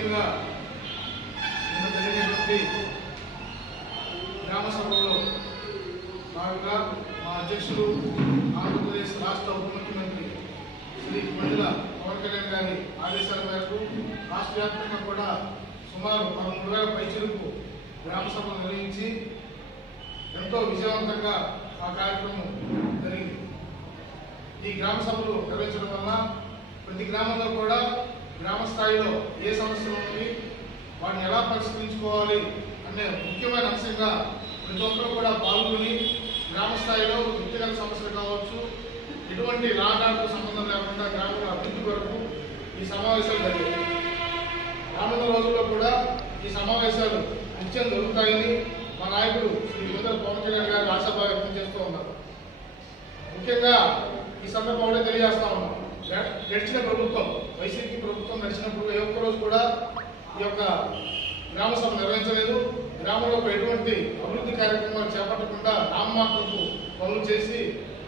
ముఖ్యంగా జరిగినటువంటి గ్రామ సభలో భాగంగా మా అధ్యక్షులు ఆంధ్రప్రదేశ్ రాష్ట్ర ఉప ముఖ్యమంత్రి శ్రీ మండల పవన్ కళ్యాణ్ గారి ఆదేశాల మేరకు రాష్ట్ర వ్యాప్తంగా కూడా సుమారు 13,000 పైచిలకు గ్రామ సభలు నిర్వహించి ఎంతో విజయవంతంగా ఆ కార్యక్రమం జరిగింది. ఈ గ్రామ సభలు నిర్వహించడం వల్ల ప్రతి గ్రామంలో కూడా గ్రామ స్థాయిలో ఏ సమస్యలు ఉన్నాయి, వాటిని ఎలా పరిష్కరించుకోవాలి అనే ముఖ్యమైన అంశంగా ప్రతి ఒక్కరు కూడా పాల్గొని గ్రామ స్థాయిలో వ్యక్తిగత సమస్యలు కావచ్చు, ఎటువంటి రాగాలకు సంబంధం లేకుండా గ్రామాల అభివృద్ధి కొరకు ఈ సమావేశాలు జరిగాయి. రానున్న రోజుల్లో కూడా ఈ సమావేశాలు నిత్యం జరుగుతాయని మా నాయకుడు శ్రీ మండల పవన్ కళ్యాణ్ గారు ఆశాభావం వ్యక్తం చేస్తూ ఉన్నారు. ముఖ్యంగా ఈ సందర్భంలో తెలియజేస్తా ఉన్నాం, గడిచిన ప్రభుత్వం వైసీపీ ప్రభుత్వం నడిచినప్పుడు ఏ ఒక్క రోజు కూడా ఈ యొక్క గ్రామ సభ నిర్వహించలేదు. గ్రామంలో ఎటువంటి అభివృద్ధి కార్యక్రమాలు చేపట్టకుండా నామమాత్రపు పనులు చేసి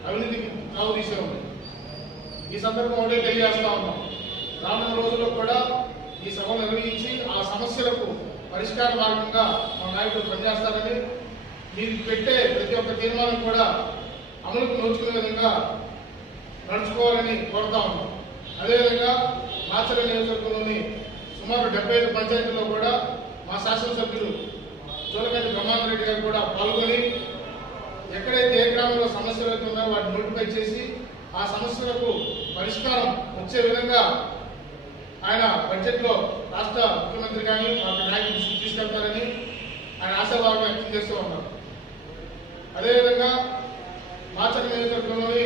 అవినీతికి తావు తీసే ఉంది. ఈ సందర్భంలో తెలియజేస్తా ఉన్నాం, రానున్న రోజుల్లో కూడా ఈ సభలు నిర్వహించి ఆ సమస్యలకు పరిష్కార మార్గంగా మా నాయకులు పనిచేస్తారని, మీరు పెట్టే ప్రతి ఒక్క తీర్మానం కూడా అమలుకు నోచుకునే విధంగా నడుచుకోవాలని కోరుతా ఉన్నాం. అదేవిధంగా మాచర్ల నియోజకవర్గంలోని సుమారు 75 పంచాయతీల్లో కూడా మా శాసనసభ్యులు జోలకంటి బ్రహ్మానంద రెడ్డి గారు కూడా పాల్గొని ఎక్కడైతే ఏ గ్రామంలో సమస్యలు అయితే ఉన్నాయో వాటిని నోటిఫై చేసి ఆ సమస్యలకు పరిష్కారం వచ్చే విధంగా ఆయన బడ్జెట్లో రాష్ట్ర ముఖ్యమంత్రి కానీ వారి నాయకులు తీసుకెళ్తారని ఆయన ఆశాభావం వ్యక్తం చేస్తూ ఉన్నారు. అదేవిధంగా మాచర్ల నియోజకవర్గంలోని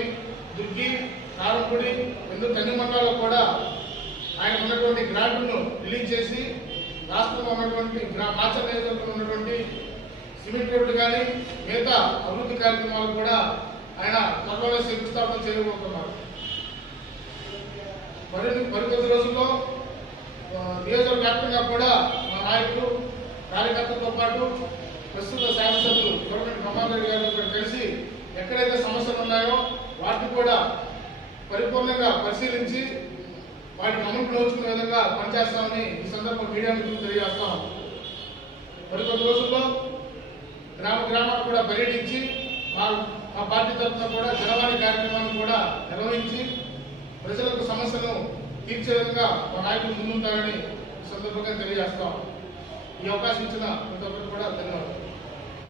దుర్గి, కారంపూడి, 2 తన్ని మండలాల్లో కూడా ఆయన ఉన్నటువంటి గ్రాంట్లను రిలీజ్ చేసి రాష్ట్రంలో ఉన్నటువంటి మాచర్ల నియోజకవర్గంలో ఉన్నటువంటి సిమెంట్ రోడ్లు కానీ మిగతా అభివృద్ధి కార్యక్రమాలు కూడా ఆయన త్వరలోనే శంకుస్థాపన చేయబోతున్నారు. మరికొద్ది రోజుల్లో నియోజకవర్గ వ్యాప్తంగా కూడా మా నాయకులు కార్యకర్తలతో పాటు ప్రస్తుత శాసనసభ్యులు గవర్నమెంట్ బ్రహ్మానంద రెడ్డి గారితో కలిసి ఎక్కడైతే సమస్యలు ఉన్నాయో వాటిని కూడా పరిపూర్ణంగా పరిశీలించి వాటిని అమలుకు నోచుకునే విధంగా పనిచేస్తామని ఈ సందర్భంగా మీడియా మిత్రులు తెలియజేస్తాం. మరికొద్ది రోజుల్లో గ్రామాలు కూడా పర్యటించి మా పార్టీ తరఫున కూడా జనవాణి కార్యక్రమాన్ని కూడా నిర్వహించి ప్రజలకు సమస్యను తీర్చే విధంగా మా నాయకులు ముందుంటారని ఈ సందర్భంగా తెలియజేస్తాం. ఈ అవకాశం ఇచ్చిన ప్రతి ఒక్కరు కూడా ధన్యవాదాలు.